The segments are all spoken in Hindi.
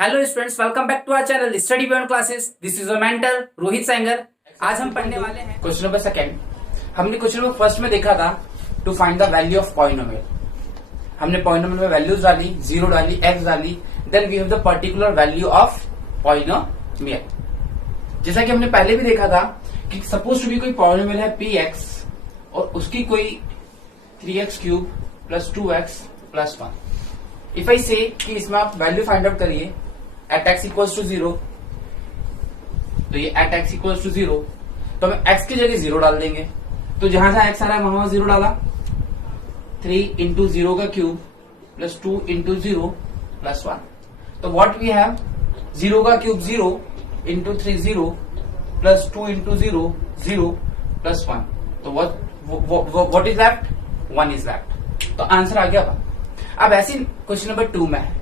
Hello students, welcome back to our channel study beyond classes. This is your mentor Rohit Sengar. आज हम पढ़ने वाले हैं क्वेश्चन नंबर सेकंड। हमने क्वेश्चन नंबर फर्स्ट में देखा था to find the value of polynomial. हमने पॉलिनोमियल में वैल्यूज डाली, जीरो डाली, एक्स डाली, then we have the particular value of polynomial. जैसा कि हमने पहले भी देखा था कि सपोज टू बी कोई पॉलिनोमियल है पी एक्स और उसकी कोई 3x³ plus 2x plus 1। If I से कि इसमें आप वैल्यू फाइंड आउट करिए एट एक्स इक्वल्स टू 0, तो ये एट एक्स इक्वल्स टू 0, तो हम x की जगह 0 डाल देंगे। तो जहां जहां x आ रहा है वहां 0 डाला। 3 इंटू 0 का क्यूब प्लस 2 इंटू 0 प्लस 1। तो व्हाट वी हैव, 0 का cube 0 into 3 0 plus 2 into 0 0 plus 1। तो what is left, 1 is left. तो आंसर आ गया 1। अब ऐसे क्वेश्चन नंबर 2 में है।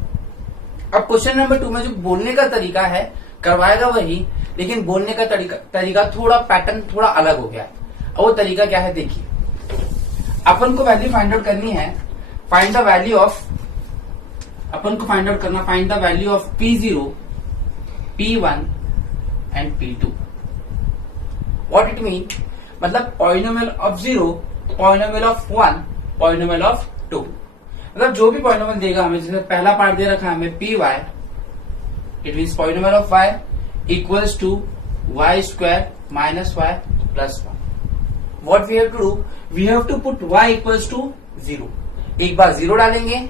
अब क्वेश्चन नंबर 2 में जो बोलने का तरीका है करवाएगा वही, लेकिन बोलने का तरीका थोड़ा पैटर्न थोड़ा अलग हो गया है। और वो तरीका क्या है देखिए, अपन को वैल्यू फाइंड आउट करनी है। फाइंड द वैल्यू ऑफ, अपन को फाइंड आउट करना, find the value of P0, P1 and P2। What it mean, मतलब polynomial of 0, polynomial of 1, polynomial of 2। मतलब जो भी पॉलिनोमियल देगा हमें, जैसे पहला पार्ट दे रखा है हमें p y, it means polynomial of y equals to y square minus y plus 1। What we have to do, we have to put y equals to 0। एक बार 0 डालेंगे,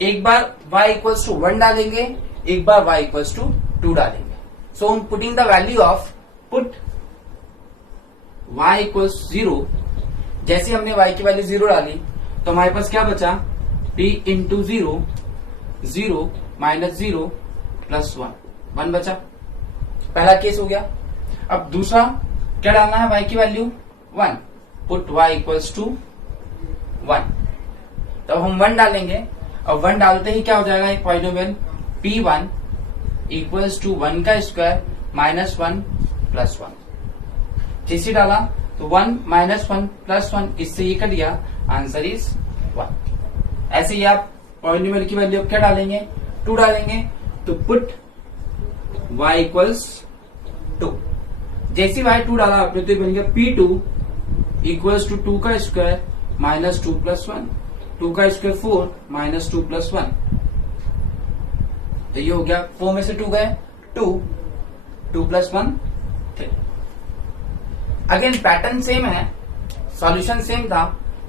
एक बार y इक्वल्स टू 1 डालेंगे, एक बार y इक्वल्स टू 2 डालेंगे। So putting the value of, put y equals 0। जैसे हमने y की वैल्यू 0 डाली तो हमारे पास क्या बचा, p इंटू 0, 0 माइनस 0 प्लस 1 बचा। पहला केस हो गया। अब दूसरा क्या डालना है, y की value 1, put y equals to 1। तब हम 1 डालेंगे और 1 डालते ही क्या हो जाएगा, एक पॉलिनोमियल p1 इक्वल्स टू 1 का स्क्वायर माइनस 1 प्लस 1। जैसे डाला तो 1 माइनस 1 प्लस 1, इससे ये कट गया, आंसर इज 1। ऐसे ही आप पॉलिनोमियल की वैल्यू क्या डालेंगे, 2 डालेंगे, तो पुट y इक्वल्स 2। जैसे y 2 डाला आपने तो बन गया P2 इक्वल्स टू 2 का स्क्वायर माइनस 2 प्लस 1, 2 का स्क्वायर 4 माइनस 2 प्लस 1। तो ये हो गया, 4 में से 2 गए 2, 2 प्लस 1 3। अगेन पैटर्न सेम है, सॉल्यूशन सेम था,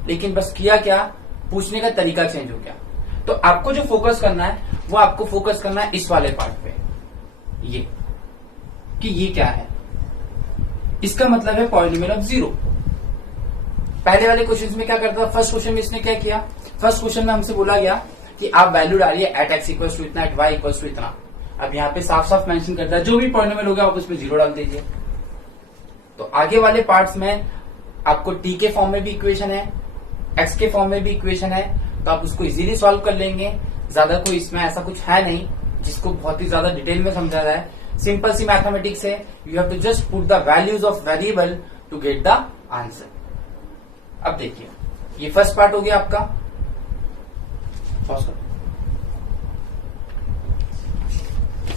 लेकिन बस किया क्या, पूछने का तरीका चेंज हो गया। तो आपको जो फोकस करना है वो आपको फोकस करना है इस वाले पार्ट पे, ये कि ये क्या है, इसका मतलब है पॉलिनोमियल ऑफ 0। पहले वाले क्वेश्चन में क्या करता था, फर्स्ट क्वेश्चन में इसने क्या किया, फर्स्ट क्वेश्चन में हमसे बोला गया कि आप वैल्यू डालिए एट एक्स इक्वल्स टू इतना, एट वाई इक्वल्स टू इतना। अब यहाँ पे साफ साफ मेंशन करता है जो भी पॉलिनोमियल हो गया आप उसमें 0 डाल दीजिए। तो आगे वाले पार्ट्स में आपको टी के फॉर्म में भी इक्वेशन है, एक्स के फॉर्म में भी इक्वेशन है, तो आप उसको इजीली सॉल्व कर लेंगे। ज्यादा कोई इसमें ऐसा कुछ है नहीं जिसको बहुत ही ज्यादा डिटेल में समझा जाए। सिंपल सी मैथमेटिक्स है, you have to just put the values of variable to get the answer. अब देखिए, ये फर्स्ट पार्ट हो गया आपका, पॉज करो।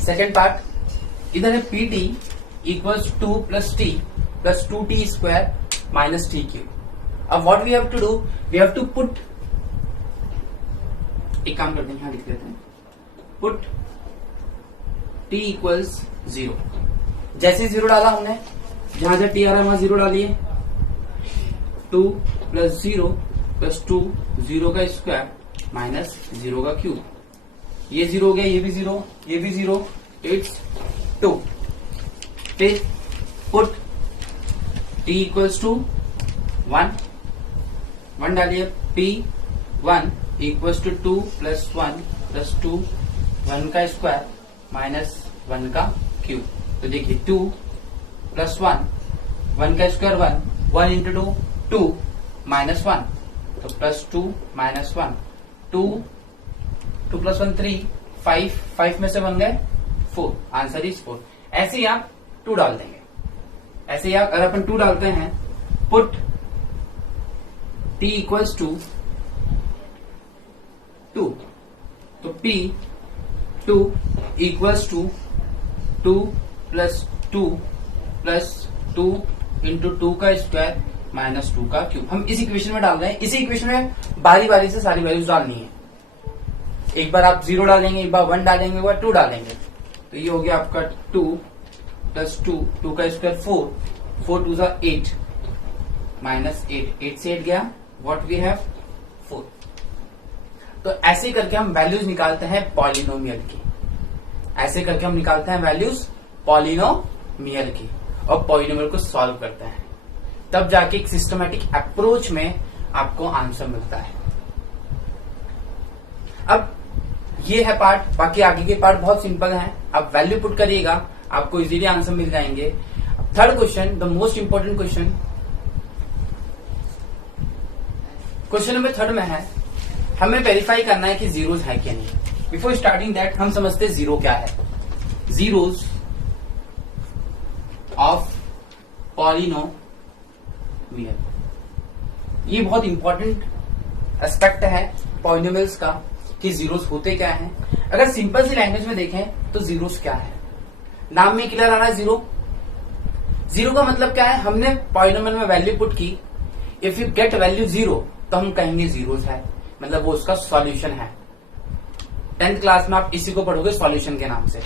सेकेंड पार्ट, इधर है p t equals 2 plus t plus 2t square minus t cube. अब what we have to do, we have to put, एक काम करते हैं यहां लिख देते हैं, पुट t इक्वल्स 0। जैसे 0 डाला हमने, जहां जहां t आ रहा है वहां 0 डालिए। 2 प्लस 0 प्लस 2, 0 का स्क्वायर माइनस 0 का क्यूब। ये 0 हो गया, ये भी 0, ये भी 0, इट्स 2। फिर पुट t इक्वल्स टू 1 डालिए, P1 equals to 2 plus 1 plus 2, 1 का स्क्वायर माइनस 1 का क्यूब। तो देखिए 2 प्लस 1, 1 का स्क्वायर 1, 1 इंटू 2 2 माइनस 1, तो प्लस 2 माइनस 1, 2 प्लस 1 3, 5 में से 1 गए 4, आंसर इज 4। ऐसे ही आप 2 डाल देंगे। ऐसे ही आप अगर अपन 2 डालते हैं, पुट t इक्वल्स टू 2, तो P 2 equals to 2 plus 2 plus 2 into 2 का स्क्वायर माइनस 2 का क्यूब। हम इस इक्वेशन में डाल रहे हैं। इसी इक्वेशन में बारी बारी से सारी वैल्यूज डालनी है। एक बार आप 0 डालेंगे, एक बार 1 डालेंगे, एक बार 2 डालेंगे। तो ये हो गया आपका 2 प्लस 2 का स्क्वायर 4 2 जा 8 माइनस 8 से 8 गया, व्हाट वी हैव 4। तो ऐसे करके हम वैल्यूज निकालते हैं पॉलिनोमियल की। ऐसे करके हम निकालते हैं वैल्यूज पॉलिनोमियल की और पॉलिनोमियल को सॉल्व करते हैं। तब जाके एक सिस्टमैटिक अप्रोच में आपको आंसर मिलता है। अब ये है पार्ट, बाकी आगे के पार्ट बहुत सिंपल है। आप वैल्यू पुट करिएगा, आपको इजीली आंसर मिल जाएंगे। Third question, the most important question, question number 3 में है, हमें वेरीफाई करना है कि जीरोस है क्या नहीं। बिफोर स्टार्टिंग दैट हम समझते हैं जीरो क्या है। जीरोस ऑफ पॉलिनोमियल, ये बहुत इंपॉर्टेंट एस्पेक्ट है पॉलिनोमियल्स का कि जीरोस होते क्या हैं। अगर सिंपल सी लैंग्वेज में देखें तो जीरोस क्या है, नाम में क्लियर आ रहा है। जीरो का मतलब क्या है, हमने पॉलिनोमियल में वैल्यू पुट की, इफ यू गेट वैल्यू 0 तो हम कहेंगे जीरोस है, मतलब वो उसका सॉल्यूशन है। 10th क्लास में आप इसी को पढ़ोगे सॉल्यूशन के नाम से।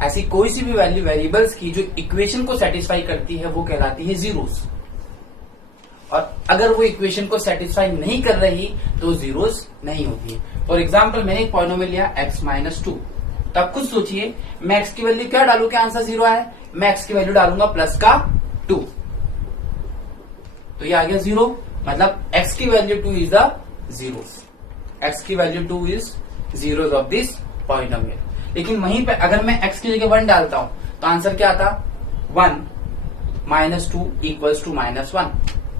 ऐसी कोई सी भी वैल्यू वेरिएबल्स की जो इक्वेशन को सेटिस्फाई करती है वो कहलाती है जीरोस, और अगर वो इक्वेशन को सेटिस्फाई नहीं कर रही तो जीरोस नहीं होती है। फॉर एग्जाम्पल मैंने एक पॉलिनोमियल लिया x माइनस 2, तो आप खुद सोचिए मैं x की वैल्यू क्या डालू कि आंसर 0 आए। मैं x की वैल्यू डालूंगा प्लस का 2, तो ये आ गया 0, मतलब x की value 2 is the zeros. x की value 2 is zeros of this polynomial. लेकिन वहीं पे अगर मैं x की जगह 1 डालता हूं तो आंसर क्या आता, 1 माइनस 2 इक्वल्स टू माइनस 1।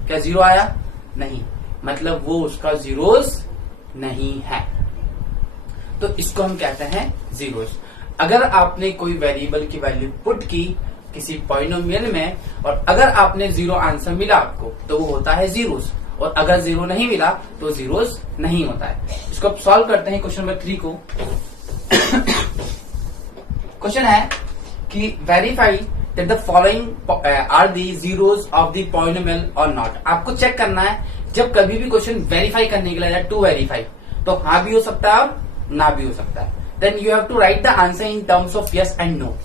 क्या 0 आया? नहीं, मतलब वो उसका जीरोस नहीं है। तो इसको हम कहते हैं जीरोस। अगर आपने कोई वेरिएबल की वैल्यू पुट की किसी पॉलिनोमियल में और अगर आपने 0 आंसर मिला आपको तो वो होता है जीरोस, और अगर 0 नहीं मिला तो जीरोस नहीं होता है। इसको अब सॉल्व करते हैं क्वेश्चन नंबर 3 को। क्वेश्चन है कि verify that the following are the zeros of the polynomial और नॉट। आपको चेक करना है जब कभी भी क्वेश्चन वेरीफाई करने के लिए टू वेरीफाई, तो हाँ भी हो सकता है और ना भी हो सकता है। Then you have to write the answer in terms of yes and no,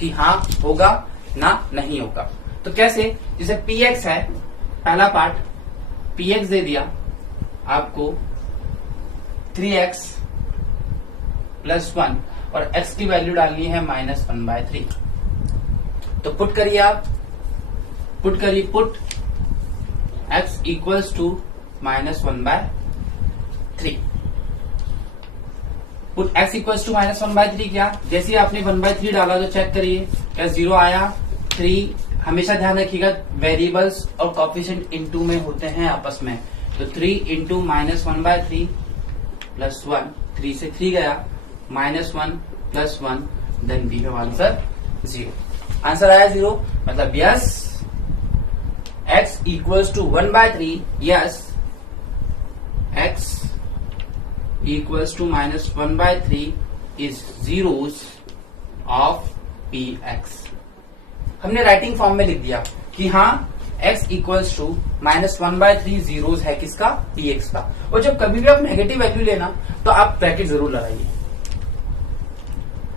कि हाँ होगा ना नहीं होगा। तो कैसे, जैसे px है पहला पार्ट, px दे दिया आपको 3x प्लस 1 और x की वैल्यू डालनी है माइनस 1/3। तो पुट करिए आप, put x equals to minus 1/3। Put x equals to minus 1/3 क्या, जैसे ही आपने 1/3 डाला तो चेक करिए क्या 0 आया। 3 हमेशा ध्यान रखिएगा वेरिएबल्स और कोएफिशिएंट इनटू में होते हैं आपस में, तो 3 इंटू माइनस 1/3 प्लस 1, 3 से 3 गया, minus 1 plus 1, then we have answer 0। Answer आया 0, मतलब yes x equals to 1/3, yes x equals to minus 1/3 is zeros of px। हमने राइटिंग फॉर्म में लिख दिया कि हाँ x equals to minus 1/3 zeros है किसका, px का। और जब कभी भी आप नेगेटिव वैल्यू लेना तो आप ब्रैकेट जरूर लगाइए।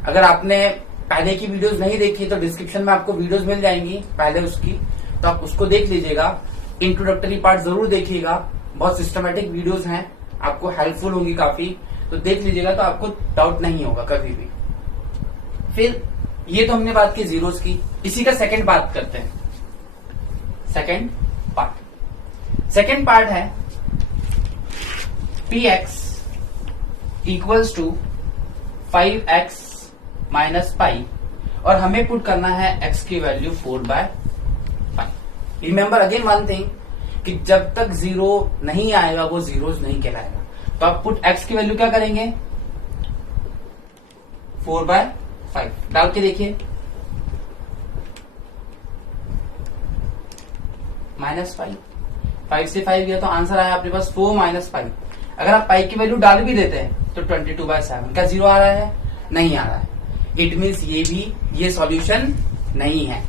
अगर आपने पहले की वीडियोस नहीं देखी तो डिस्क्रिप्शन में आपको वीडियोस मिल जाएंगी पहले उसकी, तो आप उसको देख लीजिएगा। इंट्रोडक्टरी पार्ट जरूर देखिएगा, बहुत सिस्टमेटिक वीडियोस हैं, आपको हेल्पफुल होंगी काफी, तो देख लीजिएगा तो आपको डाउट नहीं होगा कभी भी। फिर ये तो हमने बात की जीरोस की, इसी का सेकंड बात करते हैं। सेकंड पार्ट है px equals to 5x minus pi, और हमें पुट करना है x की value 4/5। Remember again one thing कि जब तक 0 नहीं आएगा वो जीरोस नहीं कहलाएगा। तो आप पुट x की वैल्यू क्या करेंगे, 4/5 डाल के देखिए, माइनस 5 से 5 गया तो आंसर आया आपके पास 4 माइनस 5। अगर आप पाई की वैल्यू डाल भी देते हैं तो 22/7। क्या 0 आ रहा है? नहीं आ रहा है। इट मीन्स ये सॉल्यूशन नहीं है।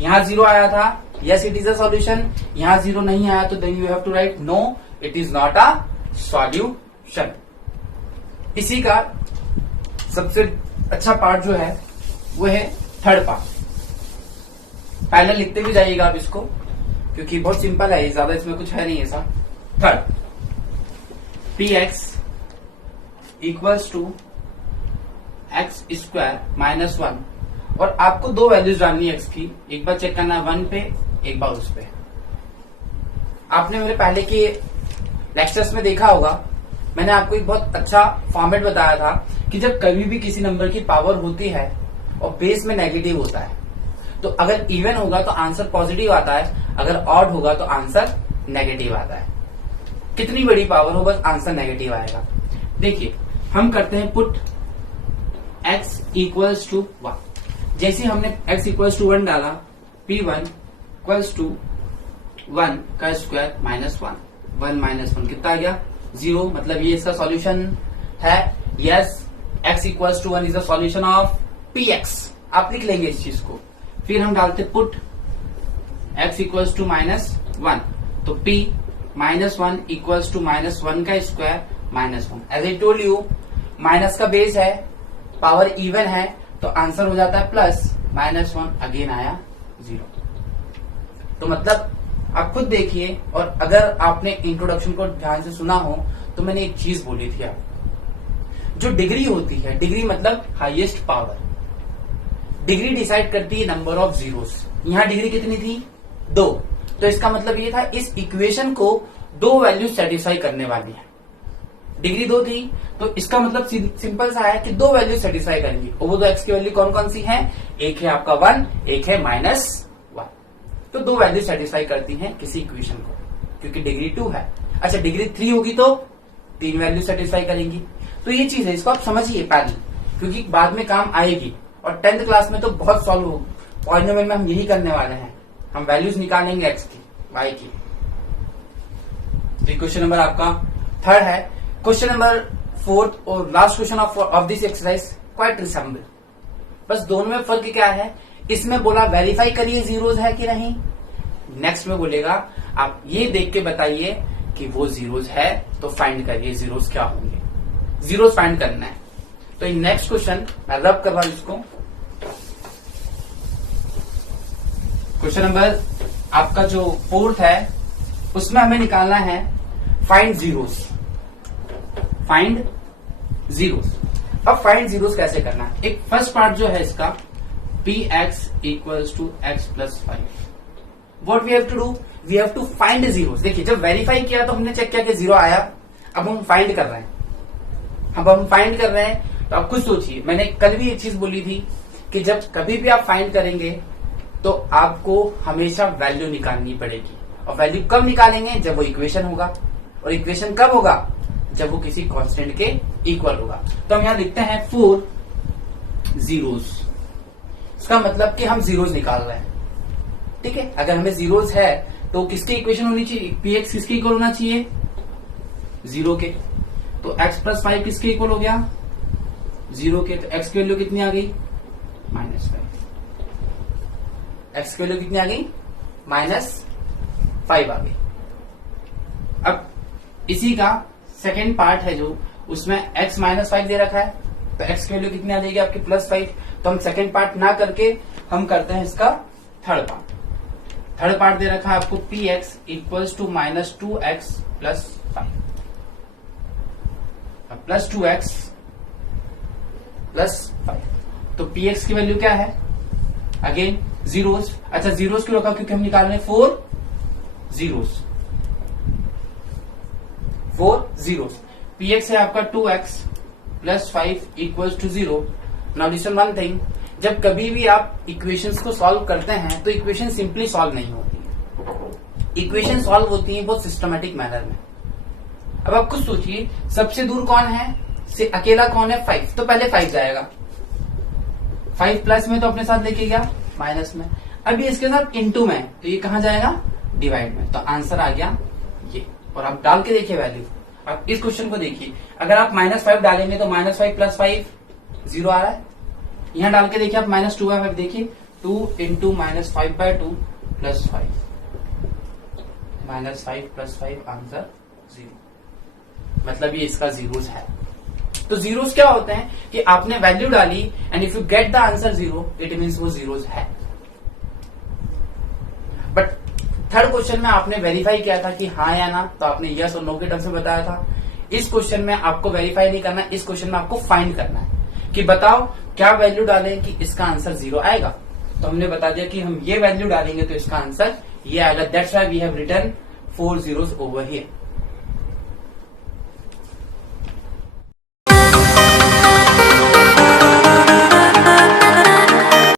यहां 0 आया था, yes it is a solution. यहां 0 नहीं आया तो then you have to write no it is not a solution. इसी का सबसे अच्छा पार्ट जो है वो है थर्ड पार्ट। पहले लिखते भी जाइएगा आप इसको, क्योंकि बहुत सिंपल है, ज्यादा इसमें कुछ है नहीं ऐसा। Third, p x equals to x square minus 1, और आपको दो वैल्यूज डालनी है एक्स की। एक बार चेक करना है 1 पे, एक बार उस पे। आपने मेरे पहले के लेक्चर्स में देखा होगा, मैंने आपको एक बहुत अच्छा फॉर्मेट बताया था कि जब कभी भी किसी नंबर की पावर होती है और बेस में नेगेटिव होता है, तो अगर इवन होगा तो आंसर पॉजिटिव आता है, अगर ऑड होगा तो आंसर नेगेटिव आता है। कितनी बड़ी पावर हो बस आंसर नेगेटिव आएगा। देखिए हम करते हैं पुट x इक्वल्स टू 1। जैसे हमने x इक्वल्स टू 1 डाला, p1 इक्वल्स टू 1 का स्क्वायर माइनस 1, 1 माइनस 1 कितना आ गया 0, मतलब ये इसका सॉल्यूशन है। Yes x equals to 1 is the solution of px। आप लिख लेंगे इस चीज को। फिर हम डालते put x equals to minus 1, तो p minus 1 equals to minus 1 का square minus 1। As I told you, minus का बेस है, पावर इवन है, तो आंसर हो जाता है प्लस माइनस 1, अगेन आया 0। तो मतलब आप खुद देखिए, और अगर आपने इंट्रोडक्शन को ध्यान से सुना हो तो मैंने एक चीज बोली थी आप, जो डिग्री होती है, डिग्री मतलब हाईएस्ट पावर, डिग्री डिसाइड करती है नंबर ऑफ जीरोस। यहां डिग्री कितनी थी 2, तो इसका मतलब ये था इस इक्वेशन को 2 वैल्यू सेटिस्फाई करने वाली है। डिग्री 2 थी तो इसका मतलब सिंपल सा है कि 2 वैल्यू सेटिस्फाई करेंगी, और वो 2 एक्स की वैल्यू कौन कौन सी है, एक है आपका 1, एक है माइनस 1। तो 2 वैल्यू सेटिस्फाई करती हैं किसी इक्वेशन को, क्योंकि डिग्री 2 है। अच्छा डिग्री 3 होगी तो 3 वैल्यू सेटिस्फाई करेंगी। तो ये चीज है, इसको आप समझिए पहले, क्योंकि बाद में काम आएगी। और 10th क्लास में तो बहुत सॉल्व हो, पॉलिनोमियल में हम यही करने वाले हैं, हम वैल्यूज निकालेंगे एक्स की, वाई की। क्वेश्चन नंबर आपका थर्ड है। क्वेश्चन नंबर 4th और last question of this exercise quite resemble. बस दोनों में फर्क क्या है, इसमें बोला वेरीफाई करिए जीरोज है कि नहीं, नेक्स्ट में बोलेगा आप ये देख के बताइए कि वो जीरोज है, तो फाइंड करिए जीरोज क्या होंगे, जीरोज फाइंड करना है। तो नेक्स्ट क्वेश्चन मैं रब कर रहा हूं इसको। क्वेश्चन नंबर आपका जो 4th है, उसमें हमें निकालना है फाइंड जीरोस, फाइंड जीरोस। अब फाइंड जीरोस कैसे करना है, एक फर्स्ट पार्ट जो है इसका, p x equals to x plus 5। What we have to do, we have to find zeros. देखिए जब वेरीफाई किया तो हमने चेक किया कि 0 आया, अब हम फाइंड कर रहे हैं। अब हम फाइंड कर रहे हैं तो आप खुद सोचिए, मैंने कल भी एक चीज बोली थी कि जब कभी भी आप फाइंड करेंगे तो आपको हमेशा वैल्यू निकालनी पड़ेगी, और वैल्यू कब निकालेंगे, जब वो इक्वेशन होगा, और इक्वेशन कब होगा, जब वो किसी कांस्टेंट के इक्वल होगा। तो हम यहां लिखते हैं 4 जीरोस, इसका मतलब कि हम जीरोस निकाल रहे हैं। ठीक है, अगर हमें जीरोस है तो किसकी इक्वेशन होनी चाहिए, पी एक्स किसके इक्वल होना चाहिए, 0 के। तो x प्लस 5 किसके इक्वल हो गया, 0 के। तो x की वैल्यू कितनी आ गई, -5। x की वैल्यू कितनी आ गई, -5 आ गई। अब इसी का सेकेंड पार्ट है जो, उसमें x -5 दे रखा है, तो x की वैल्यू कितनी आ जाएगी आपकी +5। तो हम सेकेंड पार्ट ना करके हम करते हैं इसका थर्ड पार्ट। थर्ड पार्ट दे रखा है आपको p x equals to -2x plus 5, plus 2x plus 5। तो पी एक्स की वैल्यू क्या है, अगेन जीरोस। अच्छा जीरोस क्यों रखा, क्योंकि हम निकाल रहे हैं 4 जीरोस, 4 जीरोस। पी एक्स है आपका 2x plus 5 equals to 0। Now listen one thing, जब कभी भी आप इक्वेशंस को सॉल्व करते हैं तो इक्वेशन सिंपली सॉल्व नहीं होती है, इक्वेशन सॉल्व होती है बहुत सिस्टमैटिक मैनर में। अब आप कुछ सोचिए, सबसे दूर कौन है, से अकेला कौन है, 5, तो पहले 5 जाएगा, 5 प्लस में तो अपने साथ लेके गया माइनस में, अभी इसके साथ इनटू में, तो ये कहां जाएगा, डिवाइड में। तो आंसर आ गया ये। और आप डाल के देखिए वैल्यू, आप इस क्वेश्चन को देखिए, अगर आप -5 डालेंगे तो -5 प्लस 5 0 आ रहा है, यहां डाल के देखिए आप -2/5 देखिए 2 × -5/2 + 5 -5 + 5 आंसर 0। मतलब ये इसका जीरोस है। तो जीरोस क्या होते हैं कि आपने वैल्यू डाली and if you get the answer 0 it means वो जीरोस है। बट थर्ड क्वेश्चन में आपने वेरीफाई किया था कि हाँ या ना, तो आपने यस और नो के टर्म्स में बताया था। इस क्वेश्चन में आपको वेरीफाई नहीं करना, इस क्वेश्चन में आपको फाइंड करना है कि बताओ क्या वैल्यू डालें कि इसका आंसर 0 आएगा। तो हमने बता दिया कि हम ये वैल्यू डालेंगे तो इसका आंसर ये आएगा। That's why we have written 4 zeros over here।